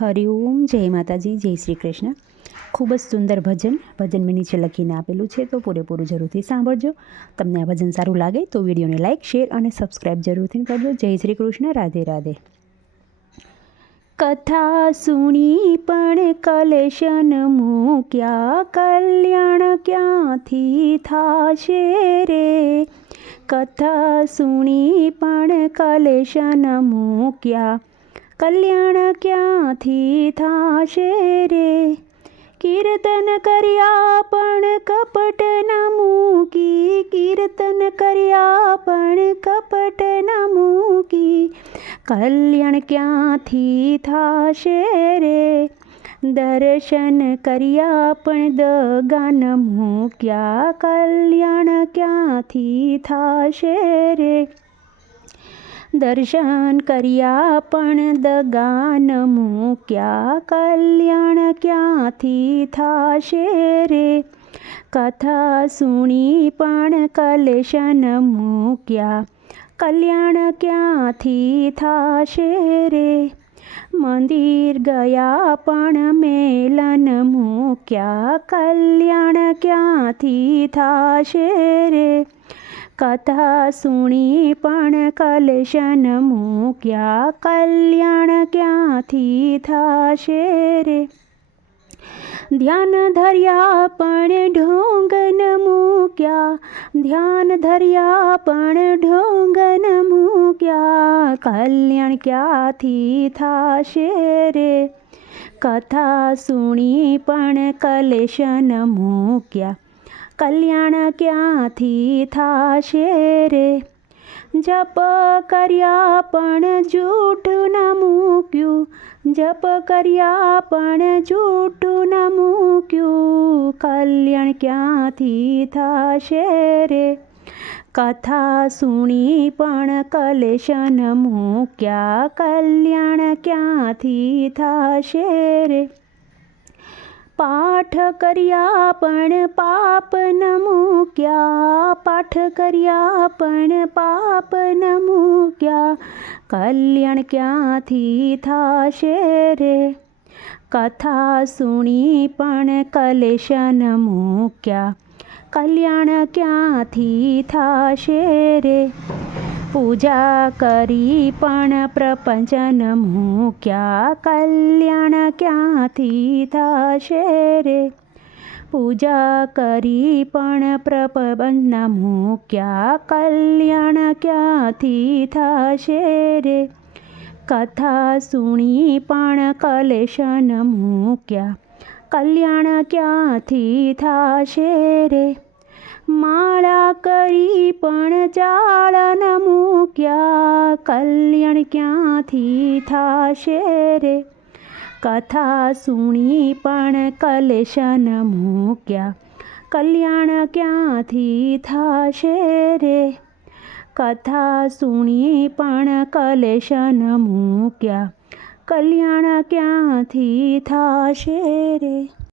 હરિઓમ જય માતાજી, જય શ્રી કૃષ્ણ. ખૂબ જ સુંદર ભજન ભજન મેં નીચે લખીને આપેલું છે, તો પૂરેપૂરું જરૂરથી સાંભળજો. તમને આ ભજન સારું લાગે તો વિડીયોને લાઇક શેર અને સબસ્ક્રાઈબ જરૂરથી કરજો. જય શ્રી કૃષ્ણ, રાધે રાધે. કથા સુણી પણ કલેશન મૂક્યા, કલ્યાણ ક્યાંથી થાશે રે? કથા સુણી પણ કલેશન મૂક્યા કલ્યાણ ક્યાંથી થાશે રે? કીર્તન કર્યા પણ કપટ ન મૂકી. કીર્તન કર્યા પણ કપટ ન મૂકી. કલ્યાણ ક્યાંથી થાશે રે? દર્શન કર્યા પણ દગાન મૂક્યા. કલ્યાણ ક્યાંથી થાશે રે? દર્શન કર્યા પણ દગાન મૂક્યા. કલ્યાણ ક્યાંથી થાશે રે? કથા સુણી પણ કલેશન મૂક્યા. કલ્યાણ ક્યાંથી થાશે રે? મંદિર ગયા પણ મેલન મૂક્યા. કલ્યાણ ક્યાંથી થાશે રે? કથા સુણી પણ કલેશન મૂક્યા, કલ્યાણ ક્યાંથી થશે રે? ધ્યાન ધર્યા પણ ઢોંગન મૂક્યા, ધ્યાન ધર્યા પણ ઢોંગન મૂક્યા, કલ્યાણ ક્યાંથી થશે રે? કથા સુણી પણ કલેશન મૂક્યા કલ્યાણ ક્યાંથી થાશે રે? જપ કર્યા પણ જૂઠું ન મૂક્યું. જપ કર્યા પણ જૂઠું ન મૂક્યું. કલ્યાણ ક્યાંથી થાશે રે? કથા સુણી પણ કલેશન મૂક્યા. કલ્યાણ ક્યાંથી થાશે રે? પાઠ કર્યા પણ પાપ ન મૂક્યા. પાઠ કર્યા પણ પાપ ન મૂક્યા. કલ્યાણ ક્યાંથી થશે રે? કથા સુણી પણ કલેશન મૂક્યા. કલ્યાણ ક્યાંથી થશે રે? પૂજા કરી પણ પ્રપંચન મૂક્યા કલ્યાણ ક્યાંથી થશે રે? પૂજા કરી પણ પ્રપંચન મૂક્યા કલ્યાણ ક્યાંથી થશે રે? કથા સુણી પણ કલેશન મૂક્યા, કલ્યાણ ક્યાંથી થશે રે? માળા કરી પણ ચાળ મૂક્યા, કલ્યાણ ક્યાંથી થાશે રે? કથા સુણી પણ કલેશન મૂક્યા, કલ્યાણ ક્યાંથી થાશે રે? કથા સુણી પણ કલેશન મૂક્યા, કલ્યાણ ક્યાંથી થાશે રે?